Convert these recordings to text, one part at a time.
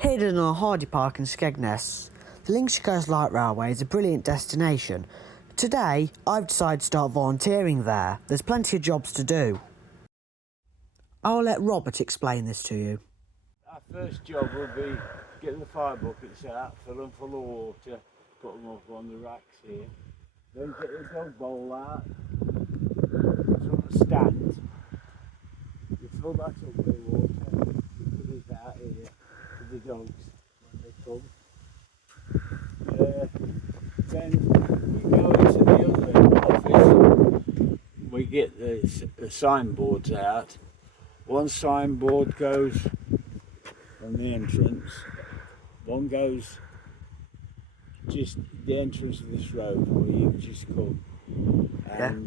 Hidden on Hardy Park in Skegness, the Lincolnshire Coast Light Railway is a brilliant destination. Today, I've decided to start volunteering there. There's plenty of jobs to do. I'll let Robert explain this to you. Our first job will be getting the fire buckets out, fill them full of water, put them up on the racks here. Then get the dog bowl out, from the stand. You fill that up with water, you put it out here for the dogs when they come. Then we go into the other office. We get the signboards out. One signboard goes on the entrance, one goes just the entrance of this road where you just come, and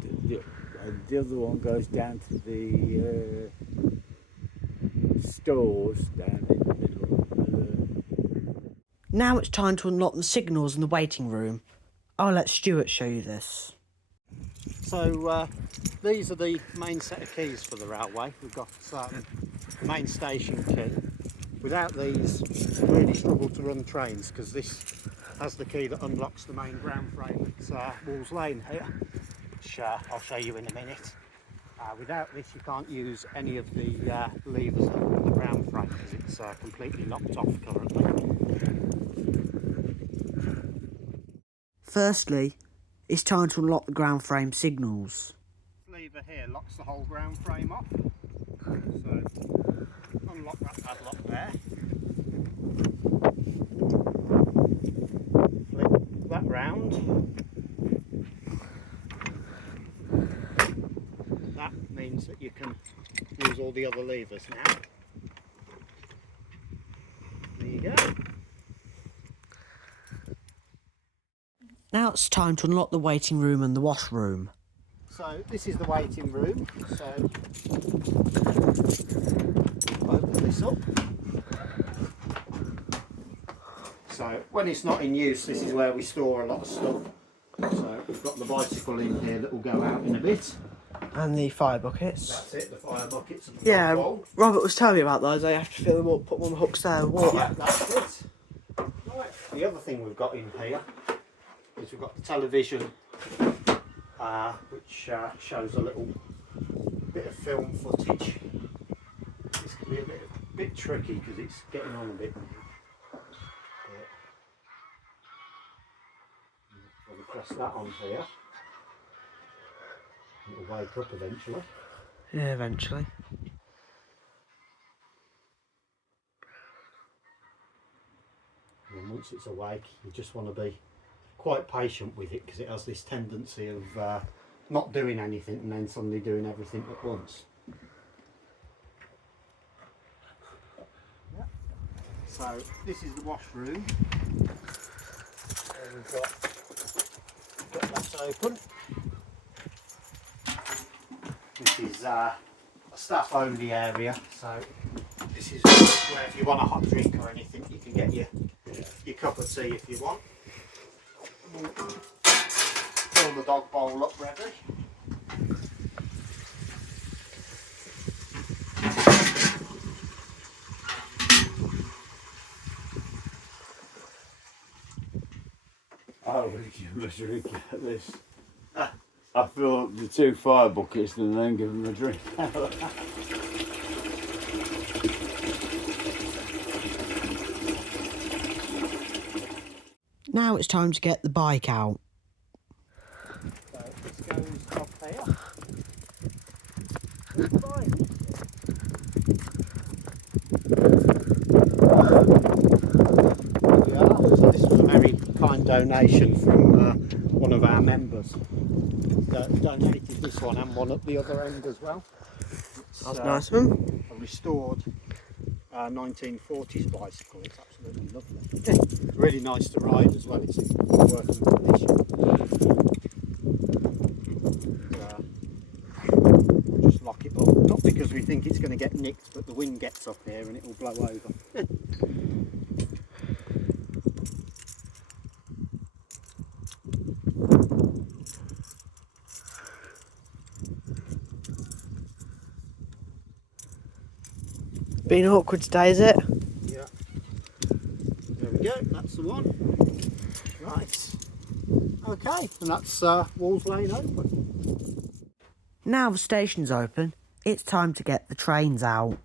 the other one goes down to the stores down in the middle. Now it's time to unlock the signals in the waiting room. I'll let Stuart show you this. So these are the main set of keys for the railway. We've got the main station key. Without these, we really struggle to run trains because this has the key that unlocks the main ground frame at Walls Lane here, which I'll show you in a minute. Without this, you can't use any of the levers on the ground frame because it's completely locked off currently. Firstly, it's time to unlock the ground frame signals. This lever here locks the whole ground frame off. So unlock that padlock there. Flip that round. That means that you can use all the other levers now. There you go. Now it's time to unlock the waiting room and the washroom. So this is the waiting room. So open this up. So when it's not in use, this is where we store a lot of stuff. So we've got the bicycle in here that will go out in a bit. And the fire buckets. That's it, the fire buckets and the Yeah, bowl. Robert was telling me about those. I have to fill them up, put them on the hooks there, water. Yeah, that's it. Right. The other thing we've got in here is we've got the television, which shows a little bit of film footage. This can be a bit tricky because it's getting on a bit. When we press that on here, it'll wake up eventually. Yeah, eventually. And once it's awake, you just want to be quite patient with it because it has this tendency of not doing anything and then suddenly doing everything at once. Yep. So this is the washroom. So we've got that open. This is a staff only area, so this is where if you want a hot drink or anything you can get your cup of tea if you want. Fill the dog bowl up ready. Oh, give them a drink at this. I fill up the 2 fire buckets and then give them a drink. Now it's time to get the bike out. So this goes up here. With the bike. Yeah, so this was a very kind donation from one of our members. Donated this one and one at the other end as well. That's a nice one. A restored 1940s bicycle. It's absolutely lovely. Really nice to ride as well. It's in working condition. Just lock it up. Not because we think it's going to get nicked, but the wind gets up here and it will blow over. Been awkward today, is it? Yeah. go, that's the one. Right. Okay, and that's Walls Lane open. Now the station's open, it's time to get the trains out.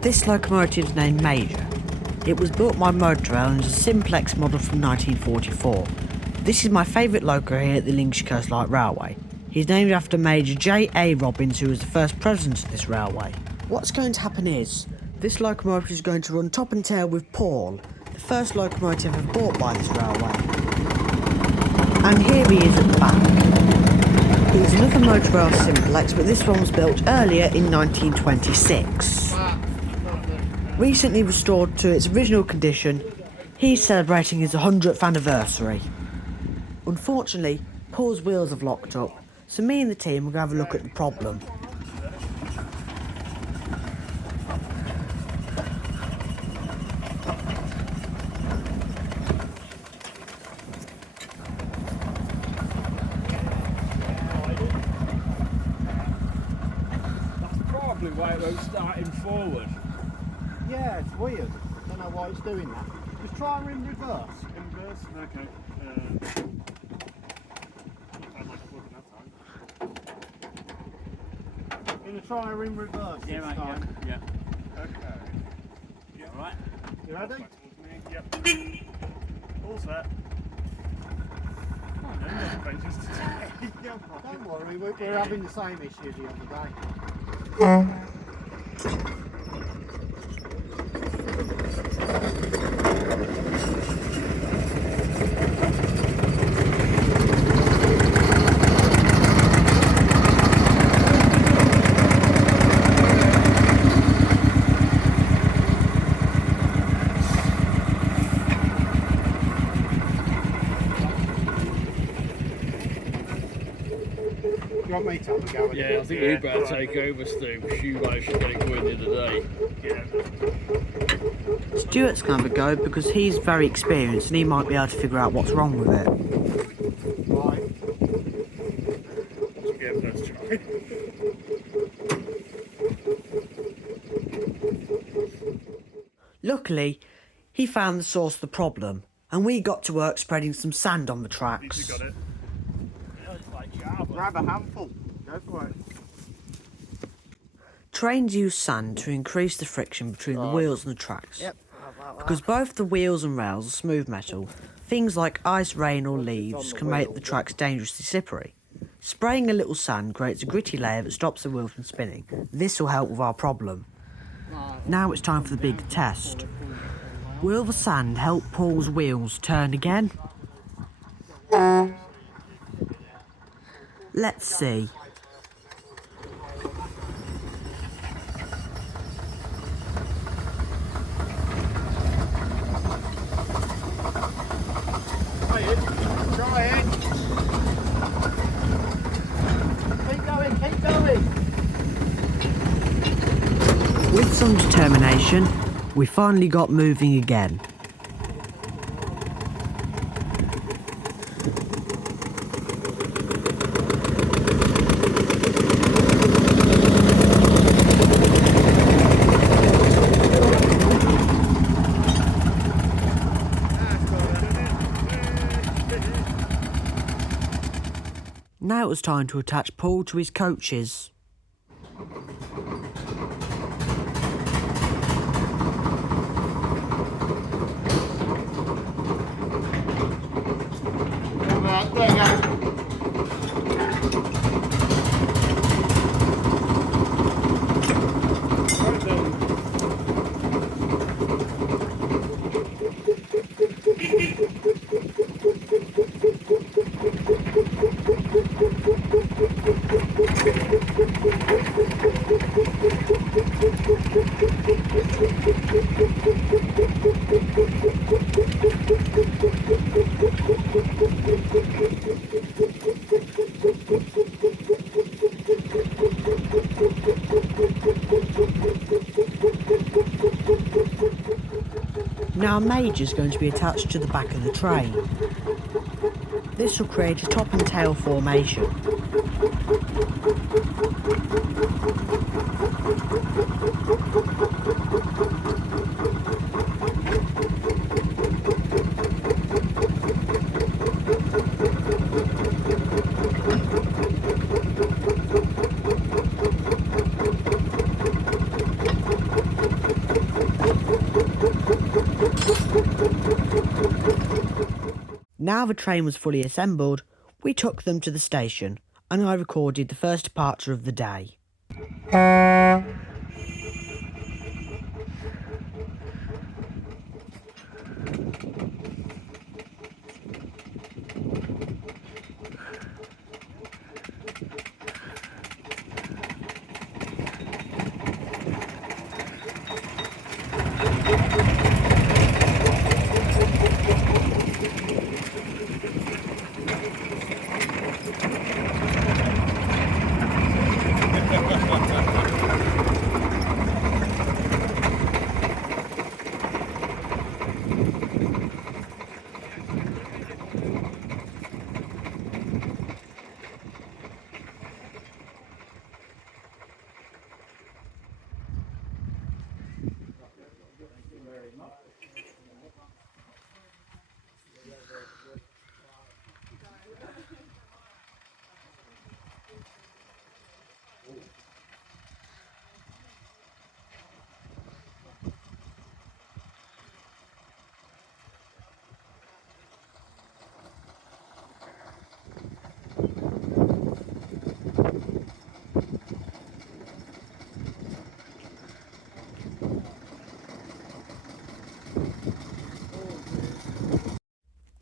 This locomotive's named Major. It was built by Motorrail and is a simplex model from 1944. This is my favourite loco here at the Lincolnshire Coast Light Railway. He's named after Major J.A. Robbins, who was the first president of this railway. What's going to happen is, this locomotive is going to run top and tail with Paul, the first locomotive ever bought by this railway. And here he is at the back. He's another Motorrail simplex, but this one was built earlier in 1926. Recently restored to its original condition, he's celebrating his 100th anniversary. Unfortunately, Paul's wheels have locked up, so me and the team will go have a look at the problem. That's probably why it was starting forward. Yeah, it's weird. Don't know why it's doing that. Just try her in reverse. In reverse? Okay. I'd like to look at that time. Gonna try her in reverse Yeah, this right, time. yeah. Okay. Yeah. All right. You ready? Back towards me. Yep. All set. Oh, no, no adventures today. Don't worry, we're having the same issue the other day. You want me to have a go at it? Yeah, I think you better take over, Stu, because you managed to get it going the other day. Stuart's going to have a go because he's very experienced and he might be able to figure out what's wrong with it. Right. Let's give it a first try. Luckily, he found the source of the problem and we got to work spreading some sand on the You tracks. got it. Grab a handful. Go for it. Trains use sand to increase the friction between the wheels and the tracks. Yep. Because both the wheels and rails are smooth metal, things like ice, rain or leaves can make the tracks dangerously slippery. Spraying a little sand creates a gritty layer that stops the wheels from spinning. This will help with our problem. Now it's time for the big test. Will the sand help Paul's wheels turn again? Let's see. Try it. Try it. Keep going, keep going. With some determination, we finally got moving again. Now it was time to attach Paul to his coaches. There you go. Now a Major is going to be attached to the back of the train. This will create a top and tail formation. Now the train was fully assembled, we took them to the station and I recorded the first departure of the day.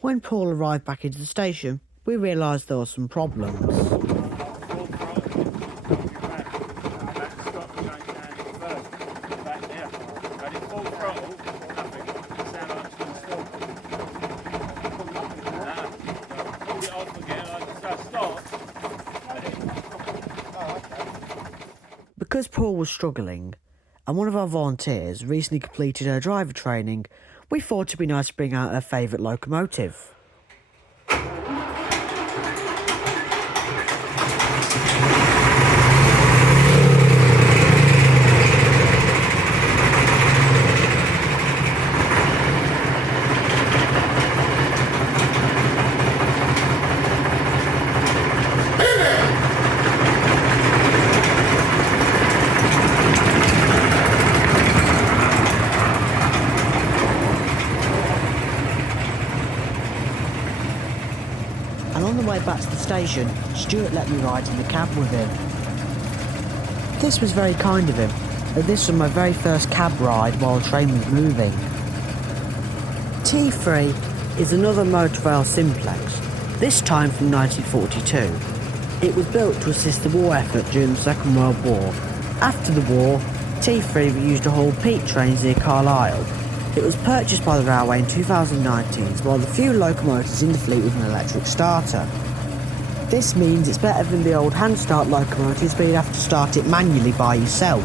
When Paul arrived back into the station, we realised there were some problems. Because Paul was struggling, and one of our volunteers recently completed her driver training, we thought it'd be nice to bring out her favourite locomotive. And on the way back to the station, Stuart let me ride in the cab with him. This was very kind of him, as this was my very first cab ride while the train was moving. T3 is another motor rail simplex, this time from 1942. It was built to assist the war effort during the Second World War. After the war, T3 was used to haul peat trains near Carlisle. It was purchased by the railway in 2019, while the few locomotives in the fleet with an electric starter. This means it's better than the old hand-start locomotives, but you'd have to start it manually by yourself.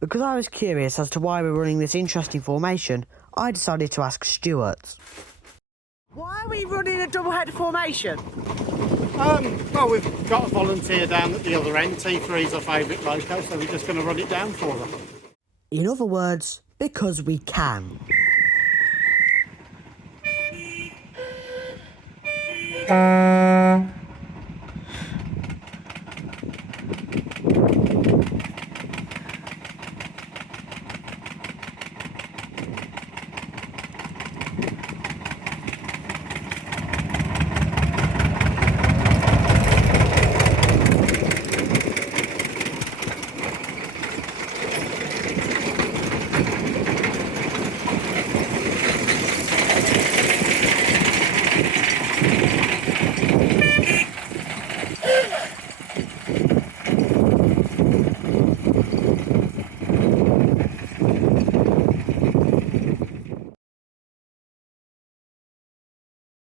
Because I was curious as to why we're running this interesting formation, I decided to ask Stuart. Why are we running a double-header formation? Well, we've got a volunteer down at the other end. T3 is our favourite loco, so we're just going to run it down for them. In other words, because we can.